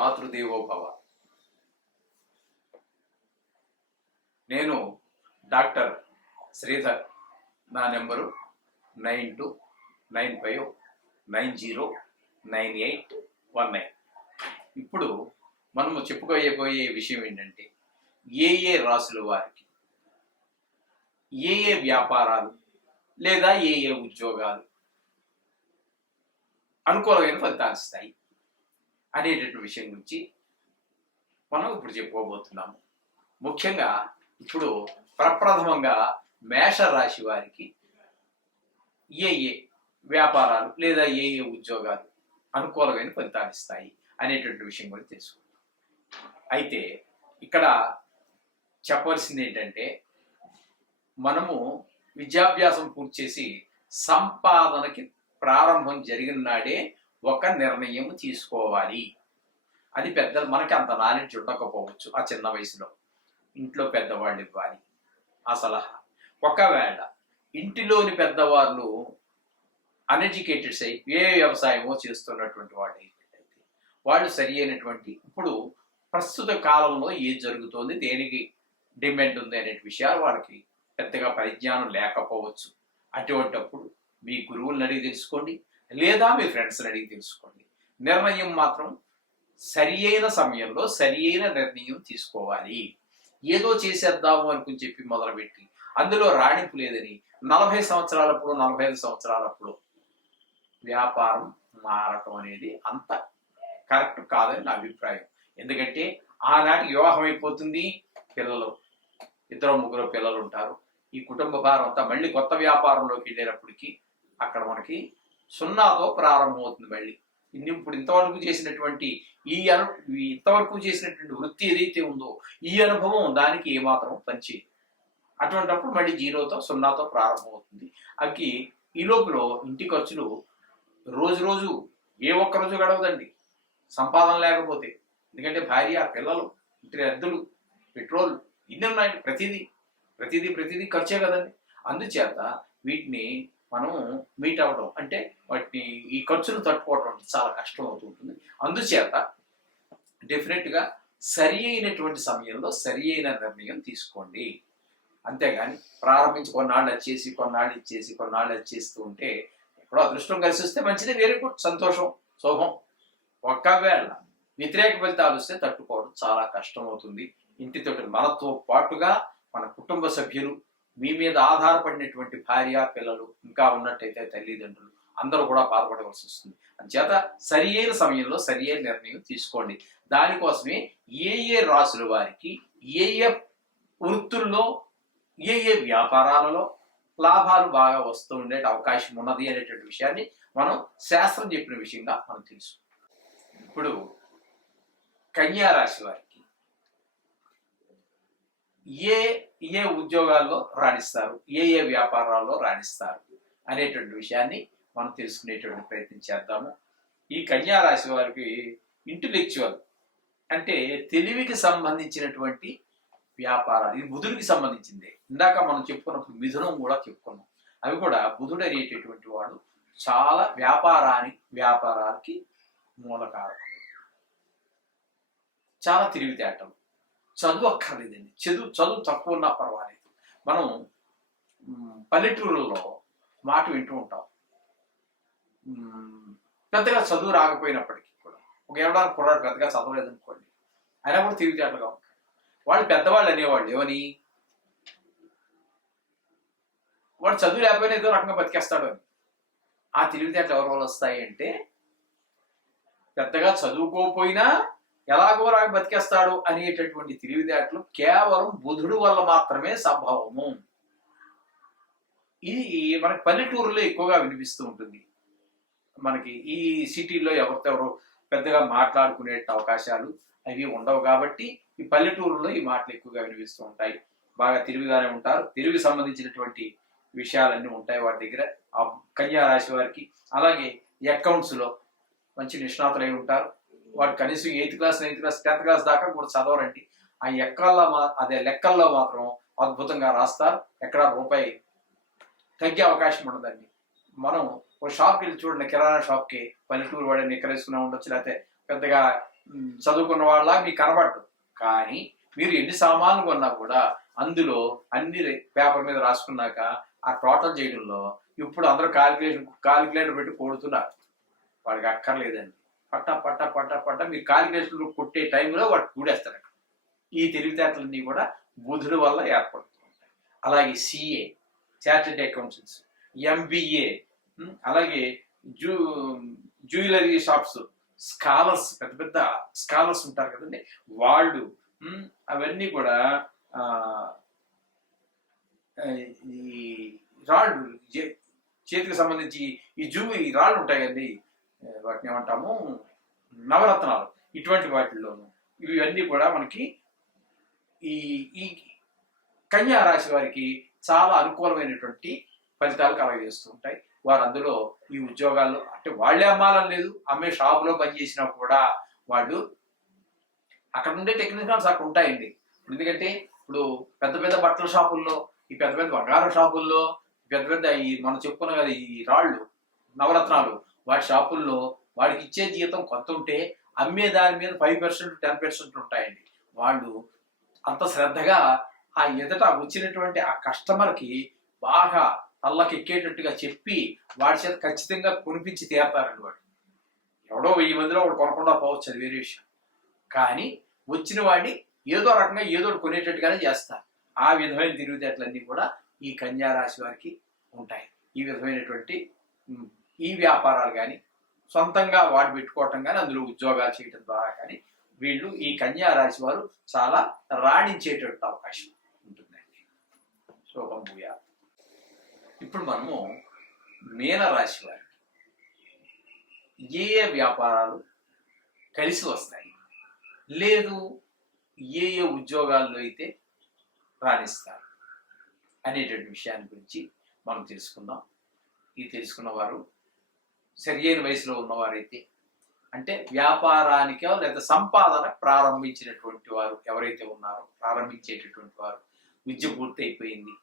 మాతృదేవో భవ. నేను డాక్టర్ శ్రీధర్. నా నెంబరు 9295909819. ఇప్పుడు మనము చెప్పుకోబోయే విషయం ఏంటంటే, ఏ రాసుల వారికి ఏ వ్యాపారాలు లేదా ఏ ఉద్యోగాలు అనుకూలమైన ఫలితాలు ఇస్తాయి అనేటటువంటి విషయం గురించి మనం ఇప్పుడు చెప్పుకోబోతున్నాము. ముఖ్యంగా ఇప్పుడు ప్రప్రథమంగా మేషరాశి వారికి ఏ వ్యాపారాలు లేదా ఏ ఉద్యోగాలు అనుకూలమైన ఫలితాలు ఇస్తాయి అనేటువంటి విషయం కూడా తెలుసుకుందాం. అయితే ఇక్కడ చెప్పవలసింది ఏంటంటే, మనము విద్యాభ్యాసం పూర్తి చేసి సంపాదనకి ప్రారంభం జరిగిన నాడే ఒక నిర్ణయం తీసుకోవాలి. అది పెద్దలు మనకి అంత నాలెడ్జ్ ఉండకపోవచ్చు. ఆ చిన్న వయసులో ఇంట్లో పెద్దవాళ్ళు ఇవ్వాలి ఆ సలహా. ఒకవేళ ఇంటిలోని పెద్దవాళ్ళు అన్ఎడ్యుకేటెడ్స్ అయి ఏ వ్యవసాయమో చేస్తున్నటువంటి వాళ్ళు అయితే వాళ్ళు సరి అయినటువంటి ఇప్పుడు ప్రస్తుత కాలంలో ఏం జరుగుతోంది, దేనికి డిమాండ్ ఉంది అనే విషయాలు వాళ్ళకి పెద్దగా పరిజ్ఞానం లేకపోవచ్చు. అటువంటప్పుడు మీ గురువులను అడిగి తెలుసుకోండి, లేదా మీ ఫ్రెండ్స్ని అడిగి తెలుసుకోండి. నిర్ణయం మాత్రం సరి అయిన సమయంలో సరి అయిన నిర్ణయం తీసుకోవాలి. ఏదో చేసేద్దాము అనుకుని చెప్పి మొదలుపెట్టి అందులో రాణింపు లేదని 40 సంవత్సరాలప్పుడు 45 సంవత్సరాలప్పుడు వ్యాపారం మారటం అనేది అంత కరెక్ట్ కాదని నా అభిప్రాయం. ఎందుకంటే ఆనాటికి వివాహం అయిపోతుంది, పిల్లలు 2-3 పిల్లలు ఉంటారు. ఈ కుటుంబ భారం అంతా మళ్ళీ కొత్త వ్యాపారంలోకి వెళ్ళేటప్పటికి అక్కడ మనకి 0తో ప్రారంభమవుతుంది. మళ్ళీ ఇప్పుడు ఇంతవరకు చేసినటువంటి వృత్తి ఏదైతే ఉందో ఈ అనుభవం దానికి ఏమాత్రం పనిచేయదు. అటువంటిప్పుడు మళ్ళీ 0తో ప్రారంభమవుతుంది. ఈ లోపల ఇంటి ఖర్చులు రోజు ఏ ఒక్క రోజు గడవదండి సంపాదన లేకపోతే. ఎందుకంటే భార్య, పిల్లలు, ఇంటి అద్దెలు, పెట్రోల్ ఇన్ని ఉన్నాయి. ప్రతిదీ ఖర్చే కదండి. అందుచేత వీటిని మనం మీట్ అవ్వడం అంటే వాటిని ఈ ఖర్చులు తట్టుకోవడం చాలా కష్టం అవుతుంటుంది. అందుచేత డెఫినెట్గా సరి అయినటువంటి సమయంలో సరి అయిన నిర్ణయం తీసుకోండి. అంతేగాని ప్రారంభించి కొన్నాళ్ళు వచ్చేస్తూ ఉంటే ఎప్పుడో అదృష్టం కలిసి వస్తే మంచిదే, వెరీ గుడ్, సంతోషం, శోభం. ఒకవేళ వ్యతిరేక ఫలితాలు వస్తే తట్టుకోవడం చాలా కష్టం అవుతుంది. ఇంటితో మనతో పాటుగా మన కుటుంబ సభ్యులు, మీ మీద ఆధారపడినటువంటి భార్య, పిల్లలు, ఇంకా ఉన్నట్టయితే తల్లిదండ్రులు అందరూ కూడా బాధపడవలసి వస్తుంది. అందుచేత సరి అయిన సమయంలో సరి అయిన నిర్ణయం తీసుకోండి. దానికోసమే ఏ రాసుల వారికి ఏ వృత్తుల్లో ఏ వ్యాపారాలలో లాభాలు బాగా వస్తూ ఉండే అవకాశం ఉన్నది అనేటువంటి విషయాన్ని మనం శాస్త్రం చెప్పిన విషయంగా మనం తెలుసు. ఇప్పుడు కన్యా రాశి వారికి ఏ ఉద్యోగాల్లో రాణిస్తారు, ఏ వ్యాపారాల్లో రాణిస్తారు అనేటువంటి విషయాన్ని మనం తెలుసుకునేటువంటి ప్రయత్నం చేద్దాము. ఈ కన్యా రాశి వారికి ఇంటెలెక్చువల్ అంటే తెలివికి సంబంధించినటువంటి వ్యాపారాలు, ఇది బుధుడికి సంబంధించిందే. ఇందాక మనం చెప్పుకున్నప్పుడు మిథునం కూడా చెప్పుకున్నాం. అవి కూడా బుధుడు అనేటటువంటి వాడు చాలా వ్యాపారాలకి మూలకారకుడు. చాలా తెలివితేటలు, చదువు అక్కర్లేదండి. చదువు తక్కువ ఉన్నా పర్వాలేదు. మనం పల్లెటూరులో మాట వింటూ ఉంటాం. పెద్దగా చదువు రాకపోయినప్పటికీ కూడా ఒక ఎవడానికి కుర్రాడు పెద్దగా చదవలేదనుకోండి, అయినా కూడా తెలివితేటలుగా ఉంటాడు. వాళ్ళు పెద్దవాళ్ళు అనేవాళ్ళు ఏమని, వాడు చదువు లేకపోయినా ఏదో రకంగా బతికేస్తాడు అని. ఆ తెలివితేటలు ఎవరి వల్ల వస్తాయి అంటే, పెద్దగా చదువుకోకపోయినా ఎలాగో బతికేస్తాడు అనేటటువంటి తెలివితేటలు కేవలం బుధుడు వల్ల మాత్రమే సంభవము. ఇది మనకి పల్లెటూరులో ఎక్కువగా వినిపిస్తూ ఉంటుంది. మనకి ఈ సిటీలో ఎవరితో పెద్దగా మాట్లాడుకునే అవకాశాలు అవి ఉండవు కాబట్టి ఈ పల్లెటూరులో ఈ మాటలు ఎక్కువగా వినిపిస్తూ ఉంటాయి. బాగా తెలివిగానే ఉంటారు. తెలివికి సంబంధించినటువంటి విషయాలన్నీ ఉంటాయి వాటి దగ్గర. ఆ కన్యా రాశి వారికి అలాగే అకౌంట్స్లో మంచి నిష్ణాతులై ఉంటారు. వాడు కనీసం 8th class 9th class 10th class దాకా కూడా చదవరండి. ఆ లెక్కల్లో మాత్రం అద్భుతంగా రాస్తారు. ఎక్కడ రూపాయి తగ్గే అవకాశం ఉండదండి. మనం ఒక షాప్కి వెళ్ళి చూడండి, కిరాణా షాప్కి పల్లెటూరు వాడిని నిక్కరేసుకునే ఉండొచ్చు, లేకపోతే పెద్దగా చదువుకున్న వాళ్ళ మీకు కనబడదు. కానీ మీరు ఎన్ని సామాన్లు కొన్నా కూడా అందులో అన్ని పేపర్ మీద రాసుకున్నాక ఆ టోటల్ చేయడంలో ఇప్పుడు అందరూ కాలిక్యులేటర్ పెట్టి కొడుతున్నారు. వాడికి అక్కర్లేదండి. పట్ట పట్ట పట్ట పట్ట మీరు కాలిక్యులేషన్ కొట్టే టైంలో వాడు కూడేస్తారు. ఈ తెలివితేటలన్నీ కూడా బుధుడు వల్ల ఏర్పడుతుంది. అలాగే సిఏ, చార్టెడ్ అకౌంటెంట్స్, ఎంబీఏ, అలాగే జ్యువెలరీ షాప్స్, స్కాలర్స్, పెద్ద పెద్ద స్కాలర్స్ ఉంటారు కదండి వాళ్ళు, అవన్నీ కూడా ఈ రాళ్ళు చేతికి సంబంధించి ఈ రాళ్ళు ఉంటాయి కదండి, వాటిని ఏమంటాము, నవరత్నాలు, ఇటువంటి వాటిల్లోనూ ఇవన్నీ కూడా మనకి ఈ ఈ కన్యా రాశి వారికి చాలా అనుకూలమైనటువంటి ఫలితాలు కలగజేస్తూ ఉంటాయి. వారు అందులో ఈ ఉద్యోగాల్లో అంటే వాళ్ళే అమ్మాలని లేదు, అమ్మే షాపులో పనిచేసినా కూడా వాళ్ళు అక్కడ ఉండే టెక్నికల్స్ అక్కడ ఉంటాయండి. ఎందుకంటే ఇప్పుడు పెద్ద పెద్ద బట్టల షాపుల్లో, ఈ పెద్ద పెద్ద బంగారం షాపుల్లో, పెద్ద పెద్ద ఈ మనం చెప్పుకున్నాం కదా ఈ రాళ్ళు నవరత్నాలు, వాటి షాపుల్లో వాడికి ఇచ్చే జీతం కొంత ఉంటే అమ్మే దాని మీద 5% 10% ఉంటాయండి. వాళ్ళు అంత శ్రద్ధగా ఆ ఎదుట వచ్చినటువంటి ఆ కస్టమర్కి బాగా తల్లకి ఎక్కేటట్టుగా చెప్పి వాడి చేత ఖచ్చితంగా కొనిపించి తీరతారండి. వాడు ఎవడో 1000 మందిలో వాడు కొనకుండా పోవచ్చు, అది వేరే విషయం. కానీ వచ్చిన వాడిని ఏదో రకంగా ఏదో కొనేటట్టుగానే చేస్తారు. ఆ విధమైన తెలివితేటలన్నీ కూడా ఈ కన్యా రాశి వారికి ఉంటాయి. ఈ విధమైనటువంటి ఈ వ్యాపారాలు కానీ, సొంతంగా వాడు పెట్టుకోవటం కానీ, అందులో ఉద్యోగాలు చేయడం ద్వారా కానీ వీళ్ళు ఈ కన్యా రాశి వారు చాలా రాణించేటట్టు అవకాశం ఉంటుందండి. శోభం భూయా. ఇప్పుడు మనము మీనరాశి వారు ఏ ఏ వ్యాపారాలు కలిసి వస్తాయి, లేదు ఏ ఏ ఉద్యోగాల్లో అయితే రాణిస్తారు అనేటువంటి విషయాన్ని గురించి మనం తెలుసుకుందాం. ఈ తెలుసుకున్న వారు సరియైన వయసులో ఉన్నవారైతే, అంటే వ్యాపారానికో లేదా సంపాదన ప్రారంభించినటువంటి వారు ఎవరైతే ఉన్నారో, ప్రారంభించేటటువంటి వారు, విద్య పూర్తి అయిపోయింది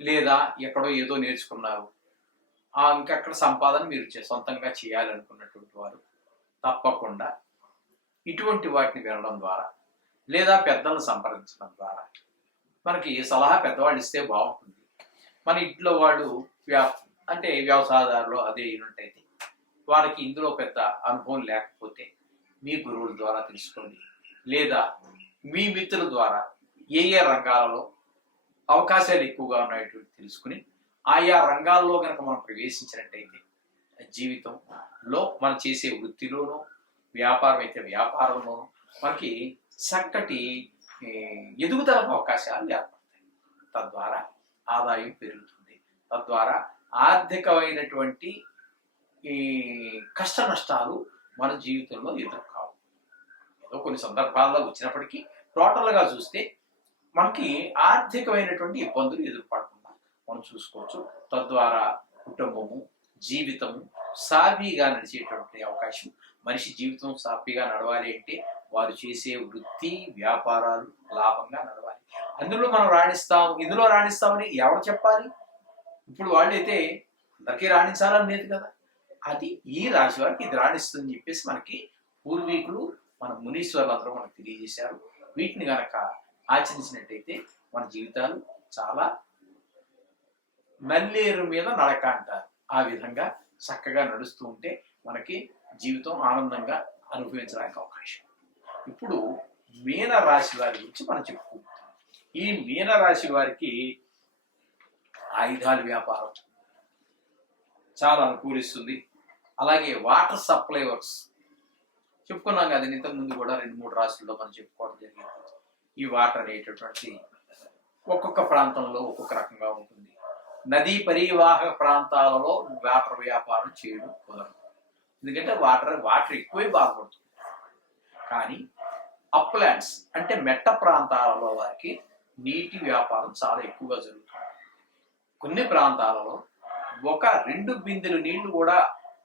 లేదా ఎక్కడో ఏదో నేర్చుకున్నారు, ఇంకక్కడ సంపాదన మీరు సొంతంగా చేయాలనుకున్నటువంటి వారు తప్పకుండా ఇటువంటి వాటిని వినడం ద్వారా లేదా పెద్దలను సంప్రదించడం ద్వారా, మనకి సలహా పెద్దవాళ్ళు ఇస్తే బాగుంటుంది. మన ఇంట్లో వాళ్ళు అంటే వ్యవసాయదారులు అదే అయినట్టయితే వారికి ఇందులో పెద్ద అనుభవం లేకపోతే మీ గురువుల ద్వారా తెలుసుకోండి, లేదా మీ మిత్రుల ద్వారా ఏ ఏ రంగాలలో అవకాశాలు ఎక్కువగా ఉన్నాయటువంటి తెలుసుకుని ఆయా రంగాల్లో కనుక మనం ప్రవేశించినట్టయితే జీవితంలో మనం చేసే వృత్తిలోనూ, వ్యాపారం అయితే వ్యాపారంలోనూ మనకి చక్కటి ఎదుగుదలకు అవకాశాలు ఏర్పడతాయి. తద్వారా ఆదాయం పెరుగుతుంది. తద్వారా ఆర్థికమైనటువంటి ఈ కష్ట నష్టాలు మన జీవితంలో ఎదుర్కావు. ఏదో కొన్ని సందర్భాల్లో వచ్చినప్పటికీ టోటల్గా చూస్తే మనకి ఆర్థికమైనటువంటి ఇబ్బందులు ఎదుర్పడకుండా మనం చూసుకోవచ్చు. తద్వారా కుటుంబము, జీవితము సాఫీగా నడిచేటువంటి అవకాశం. మనిషి జీవితం సాఫీగా నడవాలి అంటే వారు చేసే వృత్తి వ్యాపారాలు లాభంగా నడవాలి. అందులో మనం రాణిస్తాం, ఇందులో రాణిస్తామని ఎవరు చెప్పాలి? ఇప్పుడు వాళ్ళైతే అందరికీ రాణించాలని లేదు కదా. అది ఈ రాశి వారికి ఇది రాణిస్తుందని చెప్పేసి మనకి పూర్వీకులు, మన మునీశ్వరులు అందరూ మనకు తెలియజేశారు. వీటిని గనక ఆచరించినట్టయితే మన జీవితాలు చాలా నల్లేరు మీద నడక అంటారు, ఆ విధంగా చక్కగా నడుస్తూ ఉంటే మనకి జీవితం ఆనందంగా అనుభవించడానికి అవకాశం. ఇప్పుడు మీనరాశి వారి గురించి మనం చెప్పుకుంటాం. ఈ మీనరాశి వారికి ఆయుధాల వ్యాపారం చాలా అనుకూలిస్తుంది. అలాగే వాటర్ సప్లై వర్క్స్ చెప్పుకున్నాం కదా, ఇంతకు ముందు కూడా 2-3 రాశుల్లో మనం చెప్పుకోవడం జరిగింది. ఈ వాటర్ అనేటటువంటి ఒక్కొక్క ప్రాంతంలో ఒక్కొక్క రకంగా ఉంటుంది. నదీ పరివాహక ప్రాంతాలలో వాటర్ వ్యాపారం చేయడం కుదరదు, ఎందుకంటే వాటర్ ఎక్కువే బాగుపడుతుంది. కానీ అప్లాండ్స్ అంటే మెట్ట ప్రాంతాలలో వారికి నీటి వ్యాపారం చాలా ఎక్కువగా జరుగుతుంది. కొన్ని ప్రాంతాలలో 1-2 బిందెలు నీళ్లు కూడా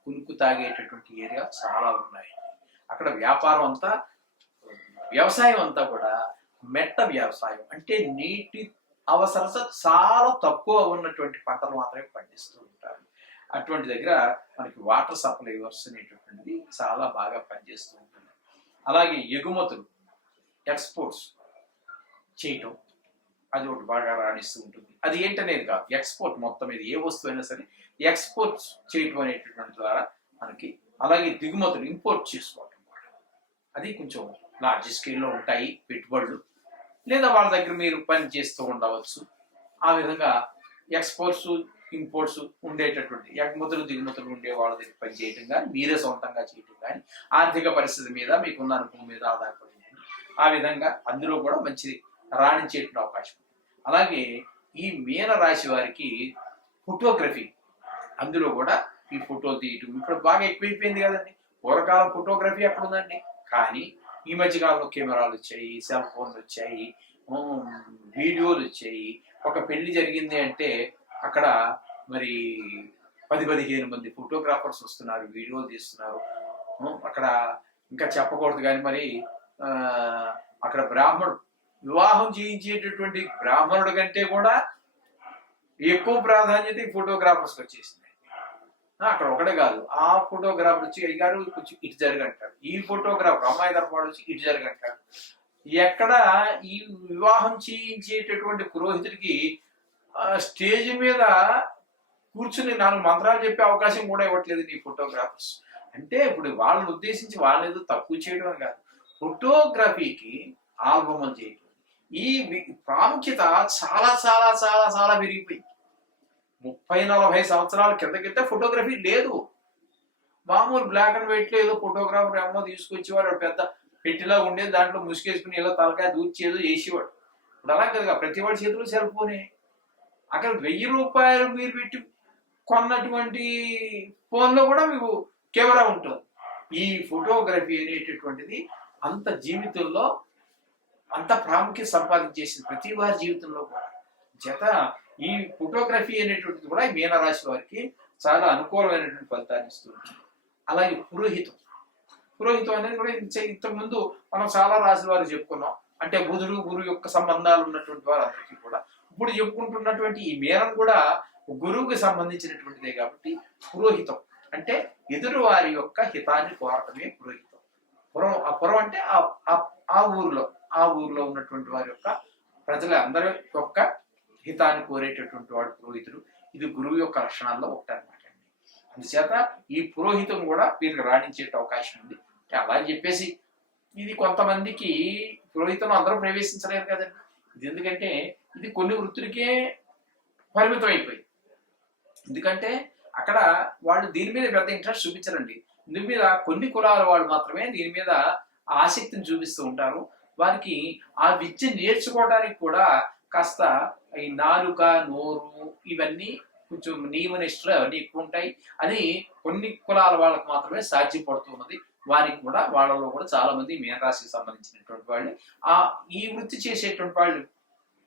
కునుకు తాగేటటువంటి ఏరియా చాలా ఉన్నాయి. అక్కడ వ్యాపారం అంతా, వ్యవసాయం అంతా కూడా మెట్ట వ్యవసాయం, అంటే నీటి అవసరత చాలా తక్కువ ఉన్నటువంటి పంటలు మాత్రమే పండిస్తూ ఉంటారు. అటువంటి దగ్గర మనకి వాటర్ సప్లై వర్క్స్ అనేటటువంటిది చాలా బాగా పనిచేస్తూ ఉంటుంది. అలాగే ఎగుమతులు, ఎక్స్పోర్ట్స్ చేయటం, అది ఒకటి బాగా రాణిస్తూ ఉంటుంది. అది ఏంటనేది కాదు, ఎక్స్పోర్ట్ మొత్తం మీద ఏ వస్తువు అయినా సరే ఎక్స్పోర్ట్స్ చేయటం అనేటటువంటి ద్వారా మనకి, అలాగే దిగుమతులు ఇంపోర్ట్ చేసుకోవటం, అది కొంచెం లార్జ్ స్కేల్లో ఉంటాయి పెట్టుబడులు, లేదా వాళ్ళ దగ్గర మీరు పని చేస్తూ ఉండవచ్చు. ఆ విధంగా ఎక్స్పోర్ట్స్ ఇంపోర్ట్స్ ఉండేటటువంటి, ఎగుమతులు దిగుమతులు ఉండే వాళ్ళ దగ్గర పని చేయటం కానీ, మీరే సొంతంగా చేయటం కానీ, ఆర్థిక పరిస్థితి మీద మీకున్న అనుభవం మీద ఆధారపడి ఉంటుంది. ఆ విధంగా అందులో కూడా మంచిది రాణించేటువంటి అవకాశం. అలాగే ఈ మీన రాశి వారికి ఫోటోగ్రఫీ, అందులో కూడా ఈ ఫోటోలు తీయటం ఇప్పుడు బాగా ఎక్కువైపోయింది కదండి. పూర్వకాలం ఫోటోగ్రఫీ ఎక్కడ ఉందండి, కానీ ఈ మధ్యకాలంలో కెమెరాలు వచ్చాయి, సెల్ ఫోన్లు వచ్చాయి, వీడియోలు వచ్చాయి. ఒక పెళ్లి జరిగింది అంటే అక్కడ మరి 10-15 మంది ఫోటోగ్రాఫర్స్ వస్తున్నారు, వీడియోలు తీస్తున్నారు. అక్కడ ఇంకా చెప్పకూడదు కానీ మరి అక్కడ బ్రాహ్మణుడు, వివాహం చేయించేటటువంటి బ్రాహ్మణుడి కంటే కూడా ఎక్కువ ప్రాధాన్యత ఈ ఫోటోగ్రాఫర్స్కి వచ్చేసింది. అక్కడ ఒకటే కాదు, ఆ ఫోటోగ్రాఫర్ వచ్చి అయ్యారు కొంచెం ఇటు జరగంటారు, ఈ ఫోటోగ్రాఫర్ అమ్మాయి తరపాడు వచ్చి ఇటు జరగంటారు. ఎక్కడ ఈ వివాహం చేయించేటటువంటి పురోహితుడికి స్టేజ్ మీద కూర్చుని 4 మంత్రాలు చెప్పే అవకాశం కూడా ఇవ్వట్లేదు ఈ ఫోటోగ్రాఫర్స్. అంటే ఇప్పుడు వాళ్ళని ఉద్దేశించి వాళ్ళని ఏదో తక్కువ చేయడం కాదు, ఫోటోగ్రఫీకి ఆల్బమ్లు చేయడం ఈ ప్రాముఖ్యత చాలా చాలా చాలా చాలా పెరిగిపోయింది. 30-40 సంవత్సరాల కిందకితే ఫోటోగ్రఫీ లేదు. మామూలు బ్లాక్ అండ్ వైట్ లో ఏదో ఫోటోగ్రాఫర్ ఏమో తీసుకొచ్చేవాడు, పెద్ద పెట్టిలా ఉండేది, దాంట్లో ముసుగేసుకుని ఏదో తలకాయ దూర్చి ఏదో చేసేవాడు. ఇప్పుడు అలా కదా, ప్రతి వాడి చేతిలో సెల్ ఫోనే. అక్కడ 1000 రూపాయలు మీరు పెట్టి కొన్నటువంటి ఫోన్లో కూడా మీకు కెమెరా ఉంటుంది. ఈ ఫోటోగ్రఫీ అనేటటువంటిది అంత జీవితంలో అంత ప్రాముఖ్యత సంపాదించేసింది ప్రతి వారి జీవితంలో కూడా. చేత ఈ ఫోటోగ్రఫీ అనేటువంటిది కూడా ఈ మీనరాశి వారికి చాలా అనుకూలమైనటువంటి ఫలితాన్ని ఇస్తుంది. అలాగే పురోహితం అనేది కూడా ఇంతకుముందు మనం చాలా రాశి వారు చెప్పుకున్నాం. అంటే బుధుడు గురువు యొక్క సంబంధాలు ఉన్నటువంటి వారందరికీ కూడా ఇప్పుడు చెప్పుకుంటున్నటువంటి ఈ మీనం కూడా గురువుకి సంబంధించినటువంటిదే. కాబట్టి పురోహితం అంటే ఎదురు వారి యొక్క హితాన్ని కోరటమే పురోహితం. పురం అంటే ఆ ఊర్లో ఉన్నటువంటి వారి యొక్క ప్రజలందరి యొక్క హితాన్ని కోరేటటువంటి వాడు పురోహితుడు. ఇది గురువు యొక్క లక్షణాల్లో ఒకటనమాట అండి. అందుచేత ఈ పురోహితం కూడా వీరికి రాణించే అవకాశం ఉంది. అలా చెప్పేసి ఇది కొంతమందికి పురోహితంలో అందరూ ప్రవేశించలేరు కదండి. ఇది ఎందుకంటే ఇది కొన్ని వృత్తులకే పరిమితం అయిపోయింది. ఎందుకంటే అక్కడ వాళ్ళు దీని మీద పెద్ద ఇంట్రెస్ట్ చూపించరండి. దీని మీద కొన్ని కులాల వాళ్ళు మాత్రమే దీని మీద ఆసక్తిని చూపిస్తూ ఉంటారు. వారికి ఆ విద్య నేర్చుకోవడానికి కూడా కాస్త ఈ నాలుక, నోరు ఇవన్నీ కొంచెం నియమనిష్టలు అవన్నీ ఎక్కువ ఉంటాయి. అది కొన్ని కులాల వాళ్ళకి మాత్రమే సాధ్యపడుతున్నది. వారికి కూడా వాళ్ళలో కూడా చాలా మంది మీనరాశికి సంబంధించినటువంటి వాళ్ళు ఈ వృత్తి చేసేటువంటి వాళ్ళు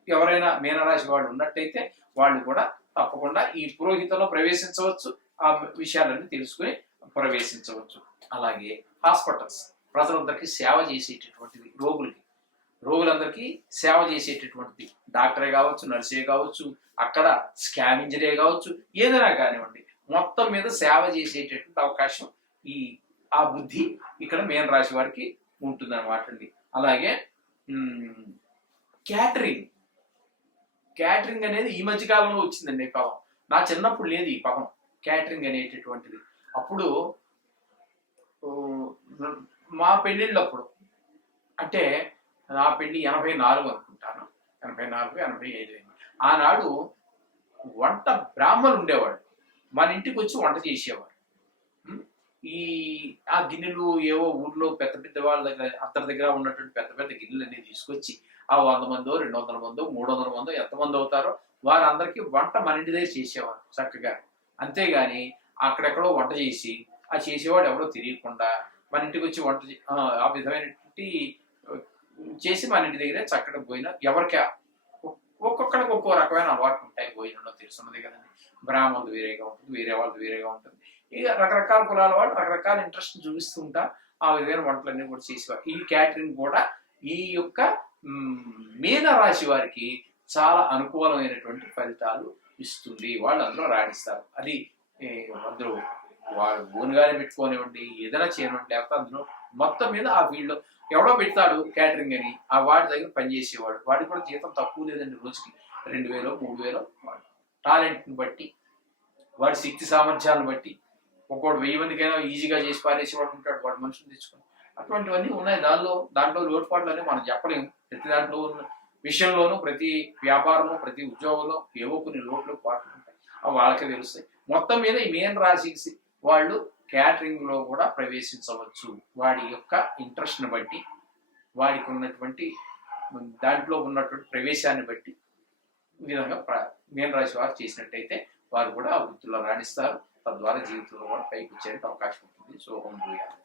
ఎవరైనా మీనరాశి వాళ్ళు ఉన్నట్టయితే వాళ్ళు కూడా తప్పకుండా ఈ పురోహితంలో ప్రవేశించవచ్చు, ఆ విషయాలన్నీ తెలుసుకుని ప్రవేశించవచ్చు. అలాగే హాస్పిటల్స్ ప్రజలందరికీ సేవ చేసేటటువంటిది, రోగులందరికీ సేవ చేసేటటువంటిది డాక్టరే కావచ్చు, నర్సే కావచ్చు, అక్కడ స్కావెంజరే కావచ్చు, ఏదైనా కానివ్వండి, మొత్తం మీద సేవ చేసేటటువంటి అవకాశం ఆ బుద్ధి ఇక్కడ మీన రాశి వారికి ఉంటుంది అనమాట అండి. అలాగే క్యాటరింగ్ అనేది ఈ మధ్య కాలంలో వచ్చిందండి ఈ పదం. నా చిన్నప్పుడు లేదు ఈ పదం క్యాటరింగ్ అనేటటువంటిది. అప్పుడు మా పెళ్ళిళ్ళప్పుడు, అంటే నా పెళ్లి 84 అనుకుంటాను, 84, 85. ఆనాడు వంట బ్రాహ్మణులు ఉండేవాడు, మన ఇంటికి వచ్చి వంట చేసేవాడు. ఆ గిన్నెలు ఏవో ఊర్లో పెద్ద పెద్ద వాళ్ళ దగ్గర, అందరి దగ్గర ఉన్నటువంటి పెద్ద పెద్ద గిన్నెలు అన్ని తీసుకొచ్చి ఆ 100 మందో 200 మందో 300 మందో ఎంతమంది అవుతారో వారందరికీ వంట మన ఇంటి దగ్గర చేసేవారు చక్కగా. అంతేగాని అక్కడెక్కడో వంట చేసి ఆ చేసేవాడు ఎవరో తెలియకుండా మన ఇంటికి వచ్చి వంట ఆ విధమైనటువంటి చేసి మన ఇంటి దగ్గర చక్కగా పోయిన ఎవరికి ఒక్కొక్కడికి ఒక్కో రకమైన అలవాట్లు ఉంటాయి. భోజనంలో తెలుసున్నది కదండి. బ్రాహ్మణులు వేరేగా ఉంటుంది, వేరే వాళ్ళది వేరేగా ఉంటుంది. ఇక రకరకాల కులాల వాళ్ళు రకరకాల ఇంట్రెస్ట్ చూపిస్తూ ఉంటా ఆ విధమైన వంటలన్నీ కూడా చేసేవారు. ఈ క్యాటరింగ్ కూడా ఈ యొక్క మీన రాశి వారికి చాలా అనుకూలమైనటువంటి ఫలితాలు ఇస్తుంది. వాళ్ళు అందులో రాణిస్తారు. అది అందరూ వాళ్ళు బోనుగానే పెట్టుకోనివ్వండి, ఏదైనా చేయనివ్వండి, లేకపోతే అందులో మొత్తం మీద ఆ ఫీల్డ్ లో ఎవడో పెడతాడు క్యాటరింగ్ అని, ఆ వాడి దగ్గర పనిచేసేవాడు, వాడికి కూడా జీతం తక్కువ లేదండి, రోజుకి 2000 3000 వాడు టాలెంట్ని బట్టి, వాడి శక్తి సామర్థ్యాలను బట్టి ఒక్కోడు 1000 మందికైనా ఈజీగా చేసి పారేసేవాడు ఉంటాడు, వాడు మనుషులు తెచ్చుకొని. అటువంటివన్నీ ఉన్నాయి. దాంట్లో లోటుపాట్లు అని మనం చెప్పలేము. ప్రతి దాంట్లో ఉన్న విషయంలోనూ, ప్రతి వ్యాపారంలో, ప్రతి ఉద్యోగంలో ఏవో కొన్ని లోట్లు పాట్లు ఉంటాయి, అవి వాళ్ళకే తెలుస్తాయి. మొత్తం మీద ఈ మీన రాశి వాళ్ళు క్యాటరింగ్ లో కూడా ప్రవేశించవచ్చు, వాడి యొక్క ఇంట్రెస్ట్ ని బట్టి, వాడికి ఉన్నటువంటి దాంట్లో ఉన్నటువంటి ప్రవేశాన్ని బట్టి. ఈ విధంగా మీన రాశి వారు చేసినట్టయితే వారు కూడా ఆ వృత్తిలో రాణిస్తారు, తద్వారా జీవితంలో కూడా పైకి వచ్చేందుకు అవకాశం ఉంటుంది. శుభం భూయాలు.